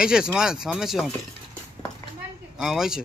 এই যে সামনে ছিল আমাকে ওইছে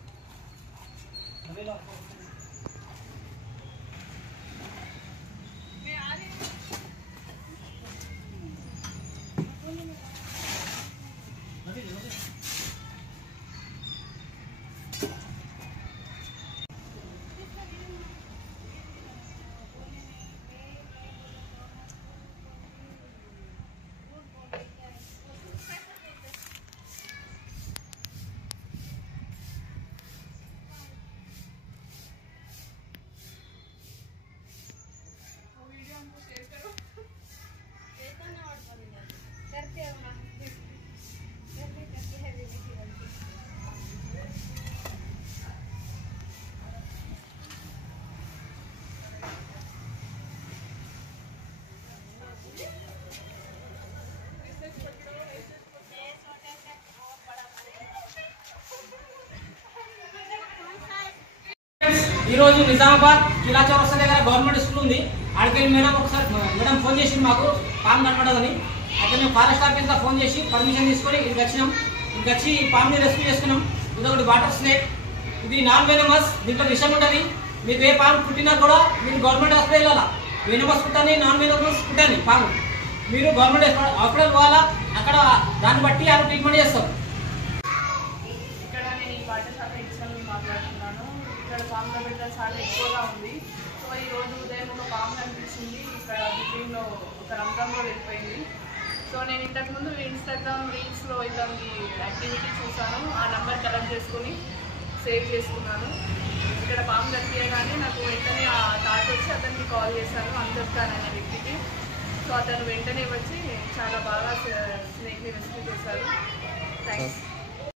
నిజామాబాద్ కిలా చౌరస్తా దగ్గర గవర్నమెంట్ స్కూల్ ఉంది. ఆడికి మేడం ఒకసారి మేడం ఫోన్ చేసి మాకు పాము కనపడదని అయితే మేము ఫారెస్ట్ ఆఫీస్ గా ఫోన్ చేసి పర్మిషన్ తీసుకొని ఇక్కడికి వచ్చినాం. ఇక్కడికి వచ్చి పాముని రెస్క్యూ చేసుకున్నాం. ఇది ఒకటి వాటర్ స్నేక్, ఇది నాన్ వెనమస్, దీంట్లో విషం ఉంటుంది. మీకు ఏ పాము పుట్టినా కూడా మీరు గవర్నమెంట్ హాస్పిటల్ వెళ్ళాలా. వెనమస్ పుట్టని నాన్ వెనమస్ పుట్టని పాము మీరు గవర్నమెంట్ హాస్పిటల్ పోవాలా. అక్కడ దాన్ని బట్టి అక్కడ ట్రీట్మెంట్ చేస్తాం. ఇక్కడ నేను ఈ వాటర్ సప్లై ఇచ్చిన మాట్లాడుతున్నాను. ఇక్కడ పాముల బిడ్డ చాలా ఎక్కువగా ఉంది. సో ఈరోజు ఉదయం ఒక పాము కనిపించింది ఇక్కడ బిల్డింగ్లో, ఒక రంధ్రంలో వెళ్ళిపోయింది. సో నేను ఇంతకుముందు ఇన్స్టాగ్రామ్ రీల్స్లో ఇలాంటి యాక్టివిటీ చూసాను. ఆ నెంబర్ కలెక్ట్ చేసుకొని సేవ్ చేసుకున్నాను. ఇక్కడ పాము కనిపించగానే నాకు వెంటనే ఆ థాట్ వచ్చి అతనికి కాల్ చేశాను, అంజద్ ఖాన్ అనే వ్యక్తికి. సో అతను వెంటనే వచ్చి చాలా బాగా స్నేక్ని రెస్క్యూ చేశారు. థ్యాంక్స్.